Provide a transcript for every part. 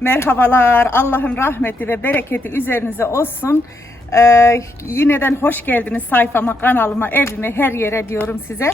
Merhabalar. Allah'ın rahmeti ve bereketi üzerinize olsun. Ee, yineden hoş geldiniz sayfama, kanalıma, evime, her yere diyorum size.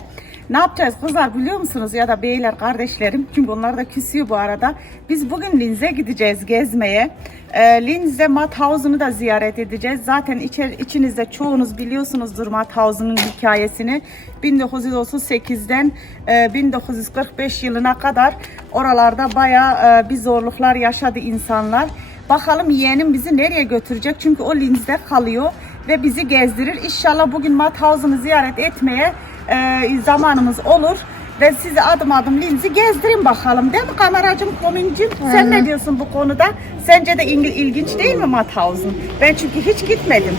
Ne yapacağız kızlar biliyor musunuz ya da beyler kardeşlerim çünkü onlar da küsüyor bu arada. Biz bugün Linz'e gideceğiz gezmeye. Ee, Linz'de Mathausen'ı da ziyaret edeceğiz. Zaten içer, içinizde çoğunuz biliyorsunuzdur Mathausen'ın hikayesini. 1938'den e, 1945 yılına kadar oralarda bayağı e, bir zorluklar yaşadı insanlar. Bakalım yeğenim bizi nereye götürecek? Çünkü o Linz'de kalıyor ve bizi gezdirir. İnşallah bugün Mathausen'ı ziyaret etmeye e, zamanımız olur. Ve size adım adım Linz'i gezdirin bakalım değil mi kameracım, komincim? Sen ne diyorsun bu konuda? Sence de ilgi- ilginç değil mi Mathausen? Ben çünkü hiç gitmedim.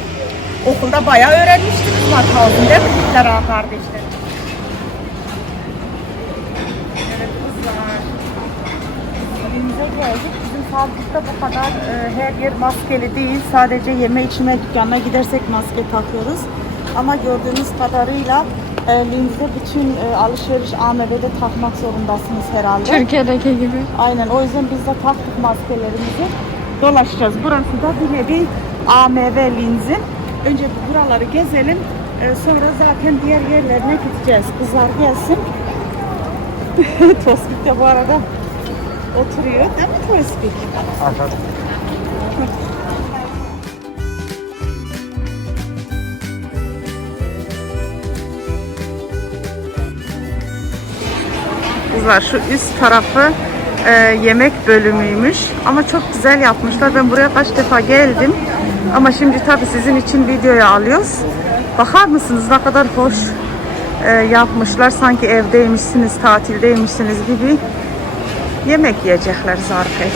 Okulda bayağı öğrenmiştiniz Mathausen değil mi Hitler Ağa kardeşler? Evet kızlar. Linz'e geldik. Bizim fabrikte bu kadar e, her yer maskeli değil. Sadece yeme içme dükkanına gidersek maske takıyoruz. Ama gördüğünüz kadarıyla e, Linz'de bütün e, alışveriş AMV'de takmak zorundasınız herhalde. Türkiye'deki gibi. Aynen o yüzden biz de taktık maskelerimizi. Dolaşacağız. Burası da bir nevi AMV Linz'in. Önce buraları gezelim. E, sonra zaten diğer yerlerine gideceğiz. Kızlar gelsin. Tospik de bu arada oturuyor. Değil mi Tospik? Kızlar şu üst tarafı e, yemek bölümüymüş. Ama çok güzel yapmışlar. Ben buraya kaç defa geldim. Ama şimdi tabii sizin için videoya alıyoruz. Bakar mısınız ne kadar hoş e, yapmışlar. Sanki evdeymişsiniz, tatildeymişsiniz gibi. Yemek yiyecekler zaten.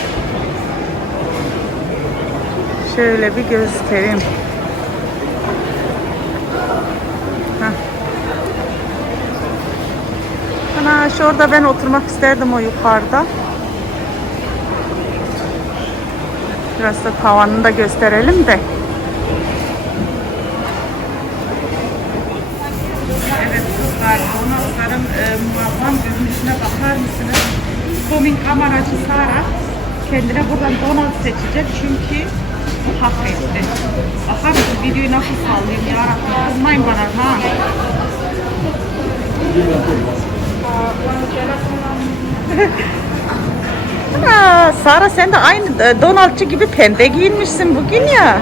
Şöyle bir göstereyim. Orada ben oturmak isterdim o yukarıda. Biraz da tavanını da gösterelim de. Evet kızlar, donatların e, muazzam görünüşüne bakar mısınız? Komin kameracı Sara kendine buradan donat seçecek çünkü hak etti. Bakar mısın videoyu nasıl sallayayım yarabbim kızmayın bana ha. Aa, Sara sen de aynı e, Donaldçı gibi pembe giyinmişsin bugün ya.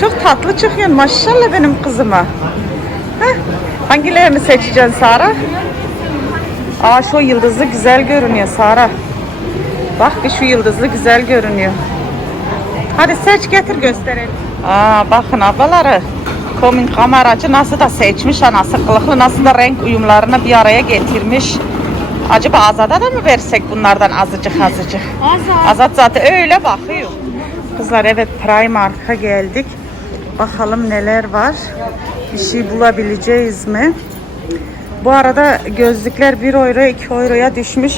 Çok tatlı çıkıyorsun maşallah benim kızıma. Heh, hangilerini seçeceksin Sara? Aa şu yıldızlı güzel görünüyor Sara. Bak bir şu yıldızlı güzel görünüyor. Hadi seç getir gösterelim. Aa bakın ablaları. Komin kameracı nasıl da seçmiş anası kılıklı nasıl da renk uyumlarını bir araya getirmiş. Acaba Azat'a da mı versek bunlardan azıcık azıcık? Azat. Azat zaten öyle bakıyor. Kızlar evet Primark'a geldik. Bakalım neler var. Bir şey bulabileceğiz mi? Bu arada gözlükler 1 euro 2 euroya düşmüş.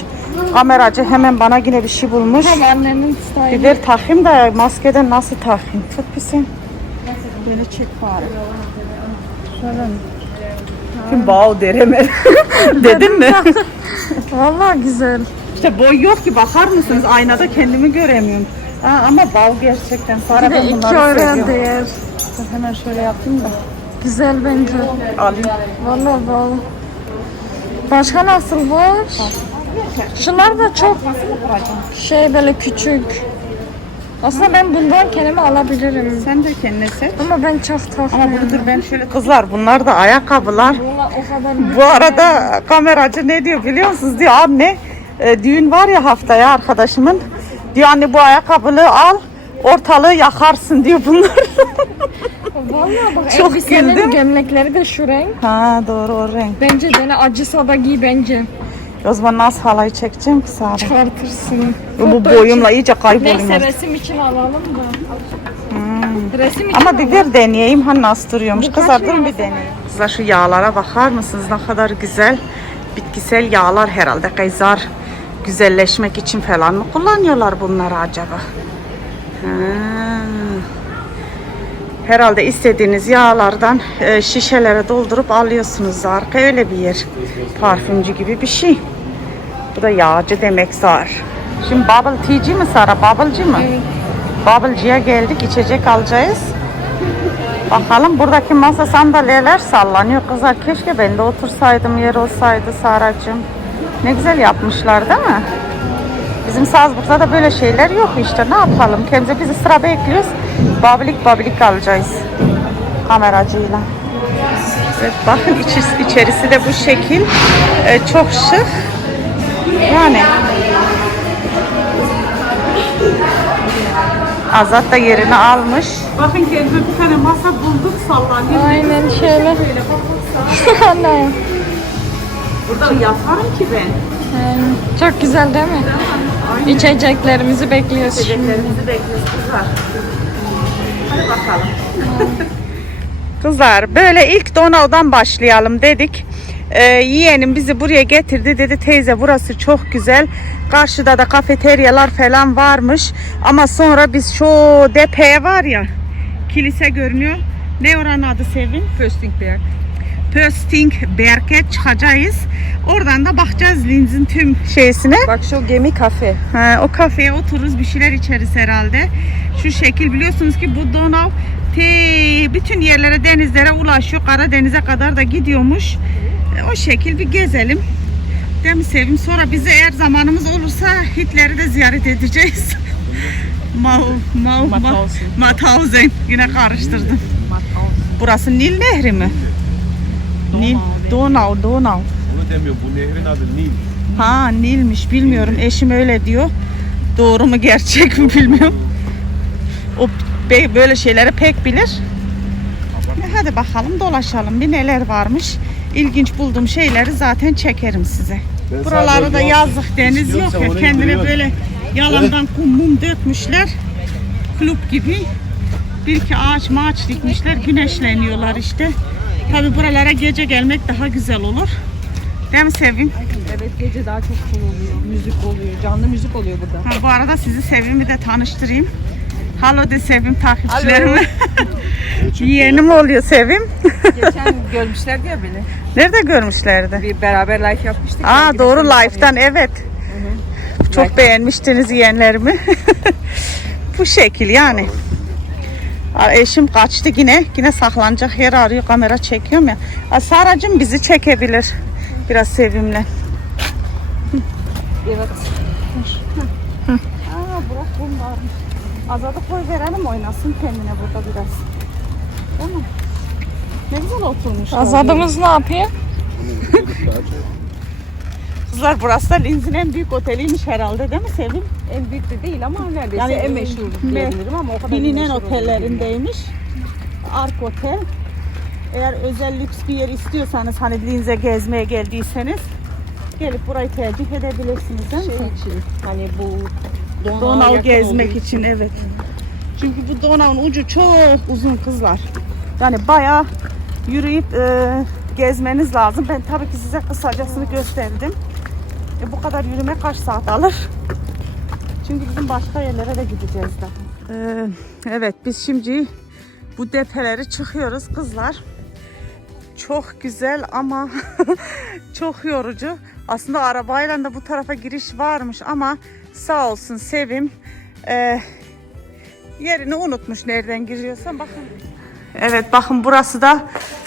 Kameracı hemen bana yine bir şey bulmuş. Tam annenin. Bir ver takayım da maskeden nasıl takayım? Tut bir sen. Beni çek bari. Şöyle? Kim bağ dereme. Dedim mi? Vallahi güzel. İşte boy yok ki bakar mısınız? Aynada kendimi göremiyorum. Ha, ama bal gerçekten. De ben 2 bunları seviyorum. değer. Dur, Hemen şöyle yapayım da Güzel bence. alayım. Vallahi bal. Başka nasıl var? Şunlar da çok şey böyle küçük. Aslında ben bundan kendime alabilirim. Sen de kendine seç. Ama ben çok Ama takmıyorum. bunu dur ben şöyle kızlar bunlar da ayakkabılar. Vallahi o kadar Bu arada kameracı ne diyor biliyor musunuz? Diyor anne e, düğün var ya haftaya arkadaşımın. Diyor anne bu ayakkabılığı al ortalığı yakarsın diyor bunlar. Vallahi bak Çok elbisenin güldüm. gömlekleri de şu renk. ha doğru o renk. Bence beni acısa da giy bence. O zaman nasıl halayı çekeceğim ki Sara? Çıkartırsın. Bu boyumla iyice kaybolayım. Neyse resim için alalım da. Resim için Ama bir ver deneyeyim hani nasıl duruyormuş. Lira bir deneyeyim. Kızlar şu yağlara bakar mısınız? Ne kadar güzel. Bitkisel yağlar herhalde. Kayzar güzelleşmek için falan mı kullanıyorlar bunları acaba? Ha. Herhalde istediğiniz yağlardan e, şişelere doldurup alıyorsunuz arka öyle bir yer. Parfümcü gibi bir şey. Bu da yağcı demek zar. Şimdi bubble tea'ci mi Sara? Bubble'cı mı? Bubble'cıya geldik. içecek alacağız. Bakalım buradaki masa sandalyeler sallanıyor. Kızlar keşke ben de otursaydım yer olsaydı Saracığım. Ne güzel yapmışlar değil mi? Bizim Salzburg'da da böyle şeyler yok işte. Ne yapalım? Kendimize bizi sıra bekliyoruz. Babilik babilik alacağız. Kameracıyla. Evet bakın içi- içerisi de bu şekil. Ee, çok şık. Yani Azat da yerini almış. Bakın kendime bir tane masa bulduk sallanıyor. Aynen şöyle. Anne. Burada yaparım ki ben. Aynen. Çok güzel değil mi? İçeceklerimizi bekliyoruz. İçeceklerimizi bekliyoruz kızlar. Hadi bakalım. kızlar böyle ilk Donau'dan başlayalım dedik. Ee, yeğenim bizi buraya getirdi dedi teyze burası çok güzel. Karşıda da kafeteryalar falan varmış. Ama sonra biz şu depeye var ya kilise görünüyor. Ne oranın adı Sevin? Pöstingberg. Pöstingberg'e çıkacağız. Oradan da bakacağız Linz'in tüm şeysine. Bak şu gemi kafe. Ha, o kafeye otururuz bir şeyler içeriz herhalde. Şu şekil biliyorsunuz ki bu Donau te, bütün yerlere denizlere ulaşıyor. Karadeniz'e kadar da gidiyormuş. E, O şekil bir gezelim. Değil mi Sevim? Sonra bize eğer zamanımız olursa Hitler'i de ziyaret edeceğiz. Mau, Mau, Mauthausen. Mauthausen. Yine karıştırdım. Burası Nil Nehri mi? Nil, Donau, Donau. Bunu demiyor. Bu nehrin adı Nil. Ha Nil'miş bilmiyorum. Eşim öyle diyor. Doğru mu gerçek mi bilmiyorum. O be- böyle şeyleri pek bilir. E, Hadi bakalım dolaşalım. Bir neler varmış. İlginç bulduğum şeyleri zaten çekerim size. Ben Buraları sadece da yol- yazlık deniz yok ya. onu Kendine böyle yalandan kum mum dökmüşler. Kulüp gibi. Bir iki ağaç maaç dikmişler. Güneşleniyorlar işte. Tabi buralara gece gelmek daha güzel olur. Değil mi Sevim? Evet gece daha çok cool oluyor. Müzik oluyor. Canlı müzik oluyor burada. Ha, bu arada sizi Sevim'i de tanıştırayım. Halo de Sevim takipçilerime. Yeğenim oluyor Sevim. Geçen görmüşlerdi ya beni. Nerede görmüşlerdi? Bir beraber live yapmıştık. Aa de doğru seni live'dan evet. Çok beğenmiştiniz yeğenlerimi. bu şekil yani. Aa, Eşim kaçtı yine. Yine saklanacak yer arıyor. Kamera çekiyorum ya. Aa, Saracığım bizi çekebilir. Biraz sevimle. Evet. Aa bırak varmış. Azada koy verelim oynasın kendine burada biraz. Değil mi? Ne güzel oturmuşlar. Azadımız ne yapıyor? Kızlar burası da Linz'in en büyük oteliymiş herhalde değil mi Sevim? En büyük de değil ama neredeyse Yani en en- meşhur me- diyebilirim ama o kadar Bilinen otellerindeymiş. Ark Otel. Eğer özel lüks bir yer istiyorsanız hani Linz'e gezmeye geldiyseniz gelip burayı tercih edebilirsiniz değil mi? Şey için hani bu Donau yakın gezmek olduğu için evet. Çünkü bu Donau'nun ucu çok uzun kızlar. Yani bayağı yürüyüp e, gezmeniz lazım. Ben tabii ki size kısacasını gösterdim. E, bu kadar yürüme kaç saat alır? Çünkü bizim başka yerlere de gideceğiz de. evet biz şimdi bu depeleri çıkıyoruz kızlar. Çok güzel ama çok yorucu. Aslında arabayla da bu tarafa giriş varmış ama sağ olsun Sevim e, yerini unutmuş nereden giriyorsan bakın. Evet bakın burası da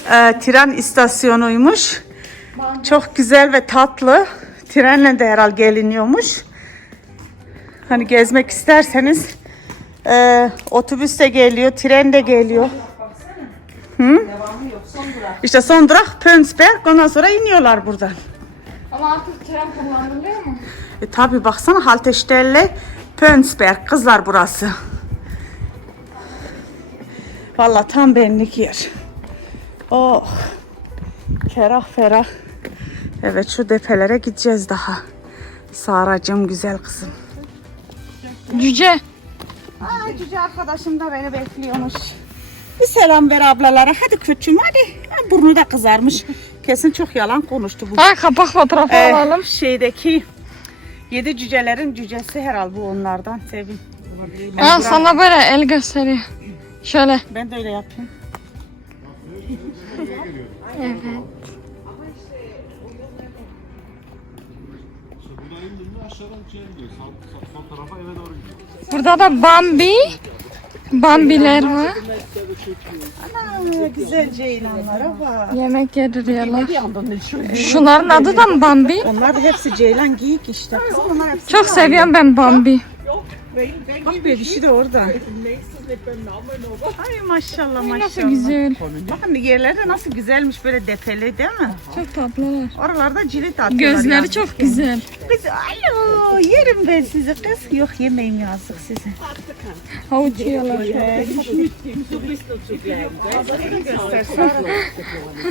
e, tren istasyonuymuş. Çok güzel ve tatlı. Trenle de herhal geliniyormuş. Hani gezmek isterseniz e, otobüs de geliyor, tren de geliyor. Hı? İşte son durak Pönsberg. Ondan sonra iniyorlar buradan. Ama artık tren kullanılıyor mu? E tabi baksana Haltestelle Pönsberg kızlar burası. Valla tam benlik yer. Oh. Ferah ferah. Evet şu depelere gideceğiz daha. Saracığım güzel kızım. Cüce. Aa, cüce arkadaşım da beni bekliyormuş. Bir selam ver ablalara. Hadi küçüm hadi. Ha, Burnu da kızarmış. Kesin çok yalan konuştu bu. Ha kapak fotoğrafı Ee, alalım. şeydeki yedi cücelerin cücesi herhal bu onlardan Sevin. Ha sana böyle el gösteriyor. Şöyle. Ben de öyle yapayım. Evet. Aşağıdan şeye gidiyor. Sağ, sağ, sol tarafa eve doğru gidiyor. Burada da Bambi. Bambiler var. Ana güzel ceylanlara bak. Yemek yediriyorlar. Şunların adı da mı Bambi? Onlar da hepsi ceylan geyik işte. Kızım onlar hepsi Çok seviyorum ben Bambi. Bak bebişi de orada. Ay maşallah maşallah. Nasıl güzel. Bakın yerleri de nasıl güzelmiş böyle depeli değil mi? Çok tatlılar. Oralarda cirit atıyorlar. Gözleri yazık çok güzel. Biz alo yerim ben sizi kız. Yok yemeyim yazık sizi. Havuç yiyorlar.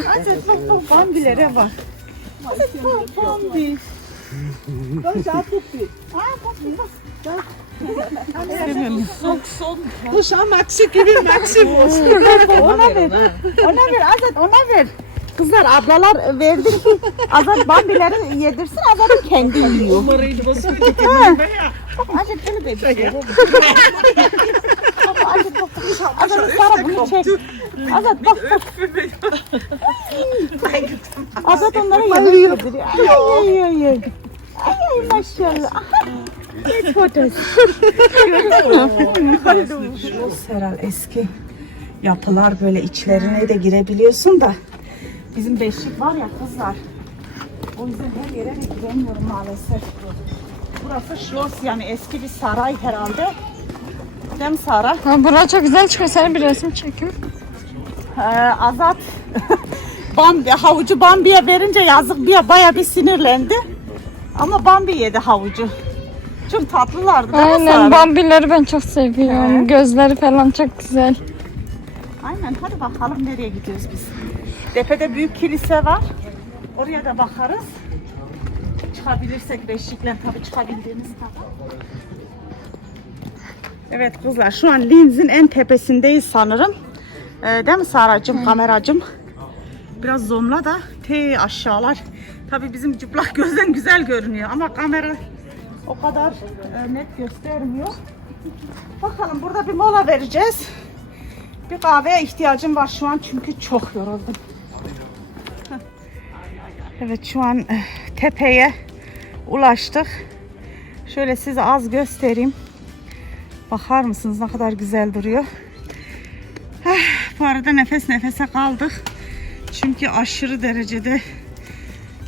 Hadi bak bak bambilere bak. Hadi bak bambi. Bu şu an Maxi gibi Maxi Ona ver. Ona ver Azat ona ver. Kızlar ablalar verdi ki Azat bambileri yedirsin Azat kendi yiyor. Azat bunu bebiş. Azat bak. Azat Sara bunu çek. Azat bak bak. Azat onlara yemek yediriyor. Ay ay ay ay. Ay ay maşallah. Geç fotoğraf. Gördün mü? Şu Sera eski yapılar böyle içlerine de girebiliyorsun da bizim beşik var ya kızlar. O yüzden her yere de giremiyorum maalesef. Burası Schloss yani eski bir saray herhalde. Değil mi Sara? Ha, bura çok güzel çıkıyor. Seni bir resim çekeyim. Ee, Azat Bambi, havucu Bambi'ye verince yazık bir baya bir sinirlendi. Ama Bambi yedi havucu. Çok tatlılardı değil mi Aynen Sara? Bambileri ben çok seviyorum. Gözleri falan çok güzel. Aynen hadi bakalım nereye gidiyoruz biz. Tepede büyük kilise var. Oraya da bakarız. Çıkabilirsek beşikle tabii çıkabildiğimiz kadar. Evet kızlar şu an Linz'in en tepesindeyiz sanırım. Ee, değil mi Saracığım, kameracığım? Biraz zoomla da te aşağılar. Tabii bizim çıplak gözden güzel görünüyor ama kamera o kadar e, net göstermiyor. Bakalım burada bir mola vereceğiz. Bir kahveye ihtiyacım var şu an çünkü çok yoruldum. Evet şu an eh, tepeye ulaştık. Şöyle size az göstereyim. Bakar mısınız ne kadar güzel duruyor. Bu arada nefes nefese kaldık. Çünkü aşırı derecede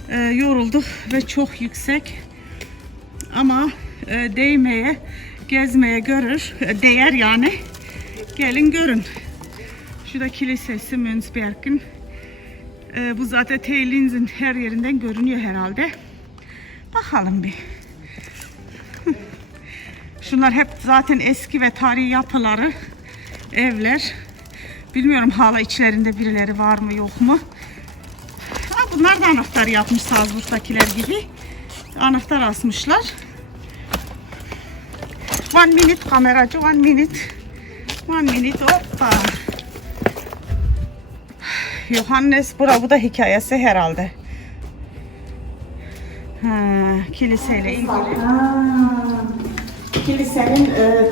e, yorulduk ve çok yüksek. Ama e, değmeye, gezmeye görür, e, değer yani. Gelin görün. Şurada kilisesi Münzberg'in. Ee, bu zaten Teylinz'in her yerinden görünüyor herhalde. Bakalım bir. Şunlar hep zaten eski ve tarihi yapıları, evler. Bilmiyorum hala içlerinde birileri var mı yok mu. Ha, bunlar da anahtar yapmış Salzburg'dakiler gibi. Anahtar asmışlar. One minute kameracı, one minute. One minute hoppa. Yohannes bura bu da hikayesi herhalde. Ha, kiliseyle ilgili. Kilisenin e,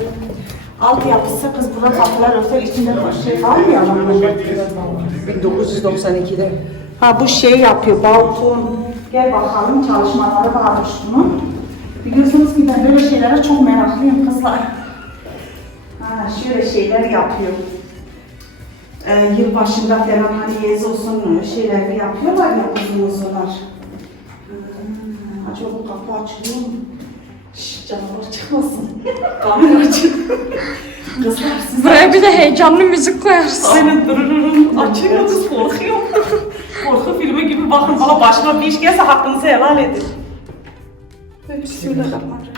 altyapısı kız burada kapılar özel içinde bir şey var mı ya? 1992'de. Ha bu şey yapıyor balkon. Gel bakalım çalışmaları varmış bunun. Biliyorsunuz ki ben böyle şeylere çok meraklıyım kızlar. Ha, şöyle şeyler yapıyor. Ee, yılbaşında falan hani yez olsun şeyler yapıyorlar ya uzun uzunlar. Hmm, acaba bu kapı açılıyor mu? Şşş canavar çıkmasın. Kamera açık. Kızlar siz Buraya bir de heyecanlı müzik koyarsın. Aynen dururum. Açıyor kız korkuyorum. Korku filmi gibi bakın bana başıma bir iş gelse hakkınızı helal edin. Bismillahirrahmanirrahim.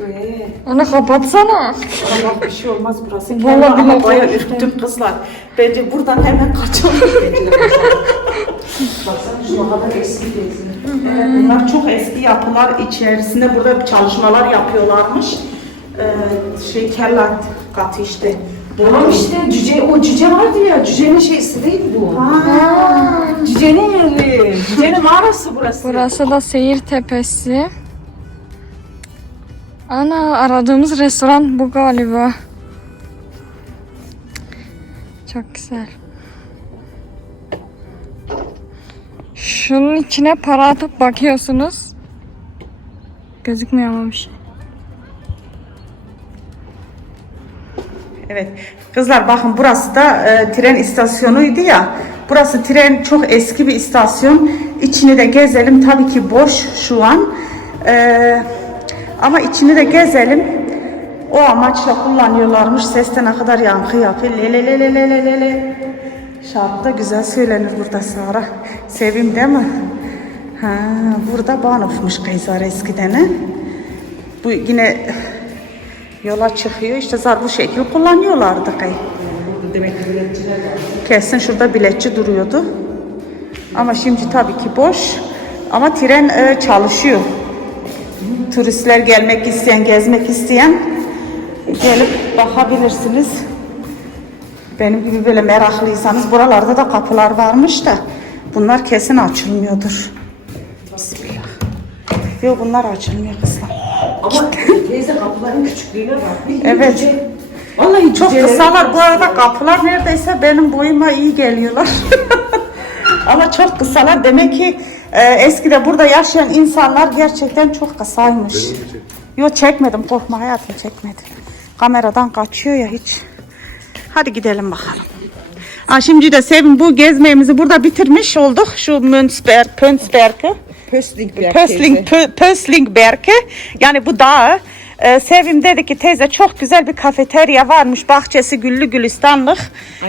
Ee, Onu kapatsana. Allah bir şey olmaz burası. Vallahi Vallahi ama billahi bayağı korktum. ürktüm kızlar. Bence buradan hemen kaçalım. baksana şu kadar eski. Evet, bunlar çok eski yapılar içerisinde burada bir çalışmalar yapıyorlarmış. Ee, şey kellat katı işte. Tamam işte cüce, o cüce vardı ya, cücenin şeysi değil bu. Cücenin yeri, cücenin mağarası burası. Burası da Seyir Tepesi. Ana aradığımız restoran bu galiba. Çok güzel. Şunun içine para atıp bakıyorsunuz. Gözükmüyor ama bir şey. Evet. Kızlar bakın burası da e, tren istasyonuydu ya. Burası tren çok eski bir istasyon. İçini de gezelim. Tabii ki boş şu an. E, ama içini de gezelim. O amaçla kullanıyorlarmış. Seste ne kadar yankı yapıyor. Le le le le le le le le. Şarkı da güzel söylenir burada Sara. Sevim değil mi? Ha, burada Banof'muş Kayzar eskiden. he? Bu yine yola çıkıyor. İşte zar bu şekil kullanıyorlardı. Demek ki biletçiler. Kesin şurada biletçi duruyordu. Ama şimdi tabii ki boş. Ama tren e, çalışıyor. Turistler gelmek isteyen, gezmek isteyen gelip bakabilirsiniz. Benim gibi böyle meraklıysanız buralarda da kapılar varmış da bunlar kesin açılmıyordur. Bismillah. Yok bunlar açılmıyor kızlar. Ama teyze kapıların küçüklüğüne bak. Bir Evet. cüce- Vallahi Çok kısalar. Bu arada kapılar neredeyse benim boyuma iyi geliyorlar. Ama çok kısalar. Demek ki e, eskide burada yaşayan insanlar gerçekten çok kısaymış. Yok çekmedim. Korkma hayatım çekmedim. Kameradan kaçıyor ya hiç. Hadi gidelim bakalım. Ha, şimdi de Sevim bu gezmemizi burada bitirmiş olduk. Şu Münzberg, Pönsberg'ı. Pöstlingberg Pösling, Pö- Pöslingberg'e yani bu dağı e, Sevim dedi ki teyze çok güzel bir kafeterya varmış bahçesi güllü gülistanlık.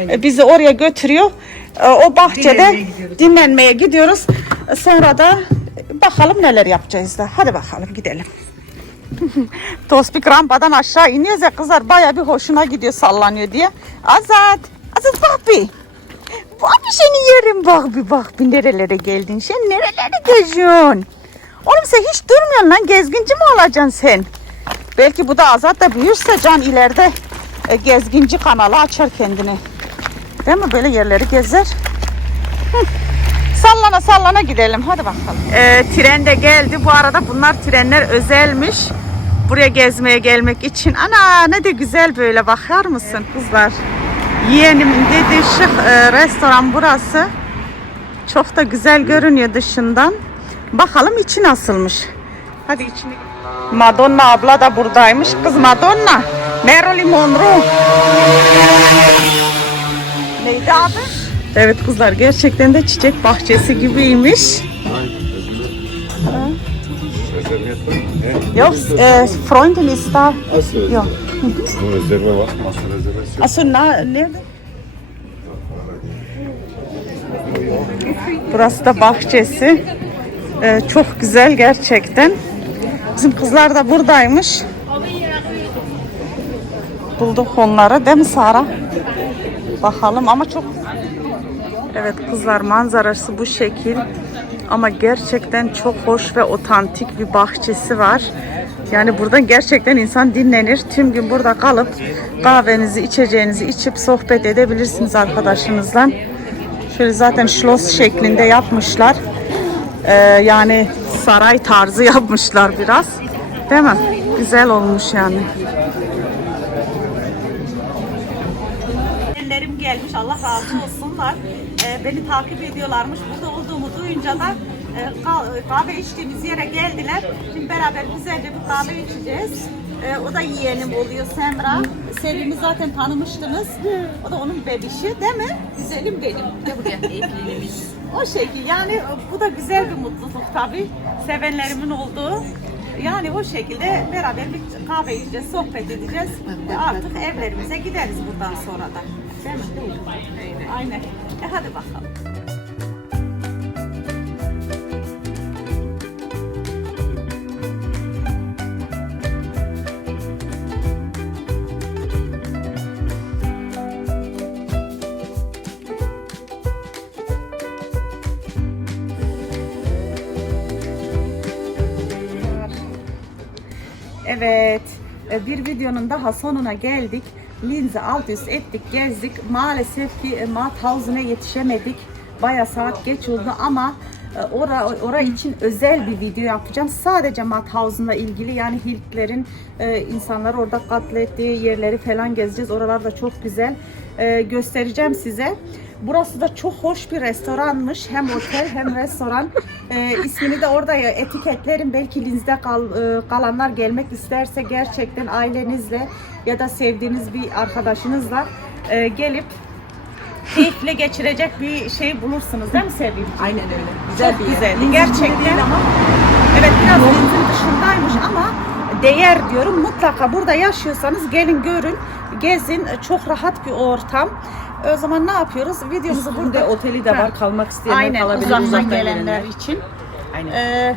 E, bizi oraya götürüyor. E, o bahçede Dinlenmeye gidiyoruz. dinlenmeye gidiyoruz. E, sonra da bakalım neler yapacağız da. Hadi bakalım gidelim. Tospik rampadan aşağı iniyoruz ya kızlar baya bir hoşuna gidiyor sallanıyor diye. Azat Azat bak bir Bak bir seni yerim bak bir bak bir nerelere geldin sen nerelere geziyorsun Oğlum sen hiç durmuyorsun lan gezginci mi olacaksın sen? Belki bu da Azat da büyürse Can ileride e, gezginci kanalı açar kendine. Değil mi? Böyle yerleri gezer. Hı. Sallana sallana gidelim. Hadi bakalım. Ee, tren de geldi. Bu arada bunlar trenler özelmiş. Buraya gezmeye gelmek için. Ana ne de güzel böyle bakar mısın kızlar? Yeğenimin dediği şık e, restoran burası. Çok da güzel görünüyor dışından. Bakalım içi nasılmış. Hadi içini. Madonna abla da buradaymış. Kız Madonna. Marilyn Monroe. Neydi adı? Evet kızlar gerçekten de çiçek bahçesi gibiymiş. Yok, e, Freundin ist da. Yok. Bu rezerve var. Masa rezervasyon. Aslında na- nerede? Burası da bahçesi. Ee, çok güzel gerçekten. Bizim kızlar da buradaymış. Bulduk onları değil mi Sara? Bakalım ama çok Evet kızlar manzarası bu şekil. Ama gerçekten çok hoş ve otantik bir bahçesi var. Yani burada gerçekten insan dinlenir. Tüm gün burada kalıp kahvenizi, içeceğinizi içip sohbet edebilirsiniz arkadaşınızla. Şöyle zaten şlos şeklinde yapmışlar. Ee, yani saray tarzı yapmışlar biraz. Değil mi? Güzel olmuş yani. Ellerim gelmiş Allah razı olsunlar. Ee, beni takip ediyorlarmış. Burada olduğumu duyunca da kahve içtiğimiz yere geldiler. Şimdi beraber güzelce bir kahve içeceğiz. Ee, o da yeğenim oluyor Semra. Sevimi zaten tanımıştınız. O da onun bebişi değil mi? Güzelim benim. De buraya O şekil yani bu da güzel bir mutluluk tabii. Sevenlerimin olduğu. Yani o şekilde beraber bir kahve içeceğiz, sohbet edeceğiz. Ve artık evlerimize gideriz buradan sonra da. Değil mi? Aynen. E hadi bakalım. Evet, e, bir videonun daha sonuna geldik. Linz'i alt üst ettik, gezdik. Maalesef ki e, Mauthausen'e yetişemedik. Baya saat geç oldu ama e, ora, ora için özel bir video yapacağım. Sadece Mauthausen'la ilgili yani Hiltlerin e, insanlar orada katlettiği yerleri falan gezeceğiz. Oralar da çok güzel. E, göstereceğim size. Burası da çok hoş bir restoranmış. Hem otel hem restoran. Ee, ismini de orada ya- etiketlerim. Belki linzde kal, e, kalanlar gelmek isterse gerçekten ailenizle ya da sevdiğiniz bir arkadaşınızla e, gelip keyifle geçirecek bir şey bulursunuz değil mi Sevim? Aynen öyle. Güzel Çok bir güzeldi. Gerçekten. ama Evet biraz denizin dışındaymış ama değer diyorum. Mutlaka burada yaşıyorsanız gelin görün, gezin. Çok rahat bir ortam. O zaman ne yapıyoruz? Videomuzu Üstünde burada oteli de Ha. var. Kalmak isteyenler Aynen kalabilir. uzaktan uzaktan gelenler gelenler. için. Aynen. Ee,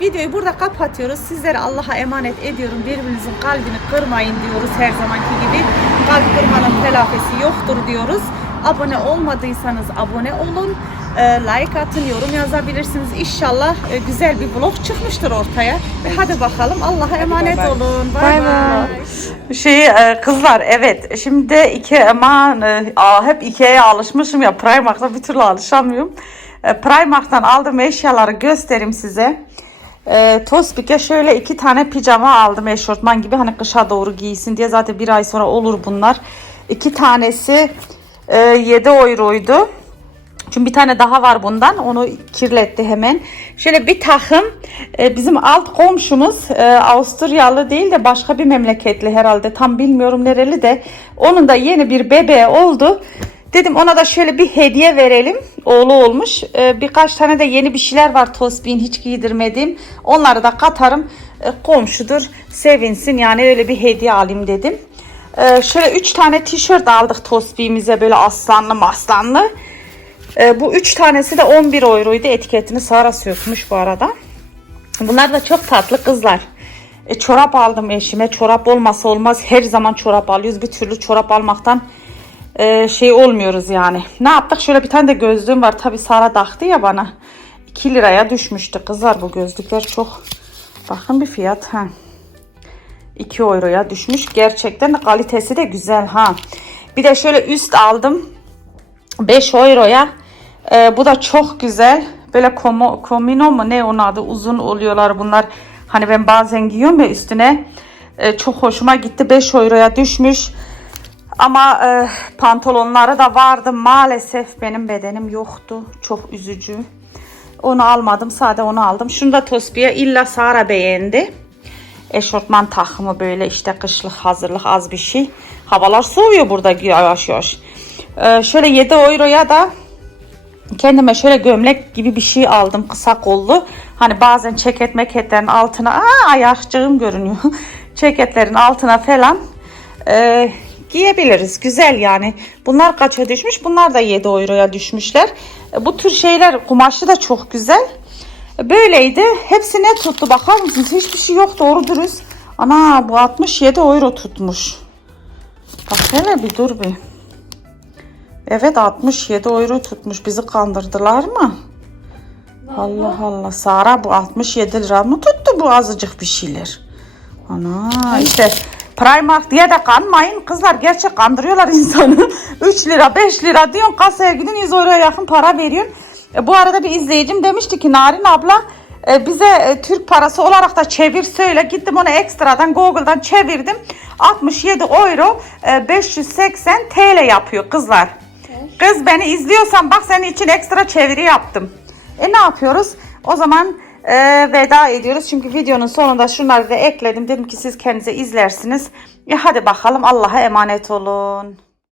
videoyu burada kapatıyoruz. Sizlere Allah'a emanet ediyorum. Birbirinizin kalbini kırmayın diyoruz her zamanki gibi. Kalp kırmanın telafisi yoktur diyoruz. Abone olmadıysanız abone olun. Ee, like atın, yorum yazabilirsiniz. İnşallah e, güzel bir vlog çıkmıştır ortaya. Ve hadi bakalım Allah'a emanet olun. Bay bay. Şey e, kızlar evet şimdi iki aman e, hep Ikea'ya alışmışım ya Primark'ta bir türlü alışamıyorum. Primark'tan aldığım eşyaları göstereyim size. E, Tospik'e şöyle iki tane pijama aldım eşortman gibi hani kışa doğru giysin diye zaten bir ay sonra olur bunlar. İki tanesi e, 7 euroydu. Çünkü bir tane daha var bundan. Onu kirletti hemen. Şöyle bir takım e, bizim alt komşumuz e, Avusturyalı değil de başka bir memleketli herhalde. Tam bilmiyorum nereli de. Onun da yeni bir bebeği oldu. Dedim ona da şöyle bir hediye verelim. Oğlu olmuş. E, birkaç tane de yeni bir şeyler var Tosbih'in hiç giydirmediğim. Onları da katarım. E, komşudur. Sevinsin yani öyle bir hediye alayım dedim. E, şöyle 3 tane tişört aldık Tosbih'imize böyle aslanlı maslanlı. Ee, bu üç tanesi de 11 euroydu. Etiketini Sara sökmüş bu arada. Bunlar da çok tatlı kızlar. E, çorap aldım eşime. Çorap olmasa olmaz. Her zaman çorap alıyoruz. Bir türlü çorap almaktan e, şey olmuyoruz yani. Ne yaptık? Şöyle bir tane de gözlüğüm var. Tabi Sara taktı ya bana. 2 liraya düşmüştü kızlar bu gözlükler çok. Bakın bir fiyat ha. 2 euroya düşmüş. Gerçekten de kalitesi de güzel ha. Bir de şöyle üst aldım. 5 euroya. Ee, bu da çok güzel. Böyle komo, komino mu ne onun adı uzun oluyorlar bunlar. Hani ben bazen giyiyorum ya üstüne. Ee, çok hoşuma gitti. 5 euroya düşmüş. Ama e, pantolonları da vardı. Maalesef benim bedenim yoktu. Çok üzücü. Onu almadım. Sadece onu aldım. Şunu da Tospi'ye illa Sara beğendi. Eşortman takımı böyle işte kışlık hazırlık az bir şey. Havalar soğuyor burada yavaş yavaş. Ee, şöyle 7 euroya da kendime şöyle gömlek gibi bir şey aldım kısa kollu. Hani bazen ceket meketlerin altına aa ayakçığım görünüyor. Ceketlerin altına falan e, giyebiliriz. Güzel yani. Bunlar kaça düşmüş? Bunlar da 7 euroya düşmüşler. E, bu tür şeyler kumaşı da çok güzel. E, Böyleydi. Hepsi ne tuttu bakar mısınız? Hiçbir şey yok doğru dürüst. Ana bu 67 euro tutmuş. Bak hele bir dur bir. Evet 67 euro tutmuş. Bizi kandırdılar mı? Allah Allah. Sara bu 67 lira mı tuttu bu azıcık bir şeyler? Ana işte Primark diye de kanmayın. Kızlar gerçek kandırıyorlar insanı. 3 lira 5 lira diyorsun kasaya gidin 100 euroya yakın para veriyorsun. E, bu arada bir izleyicim demişti ki Narin abla e, bize e, Türk parası olarak da çevir söyle. Gittim onu ekstradan Google'dan çevirdim. 67 euro e, 580 TL yapıyor kızlar. Kız beni izliyorsan bak senin için ekstra çeviri yaptım. E ne yapıyoruz? O zaman e, veda ediyoruz. Çünkü videonun sonunda şunları da ekledim. Dedim ki siz kendinize izlersiniz. E hadi bakalım Allah'a emanet olun.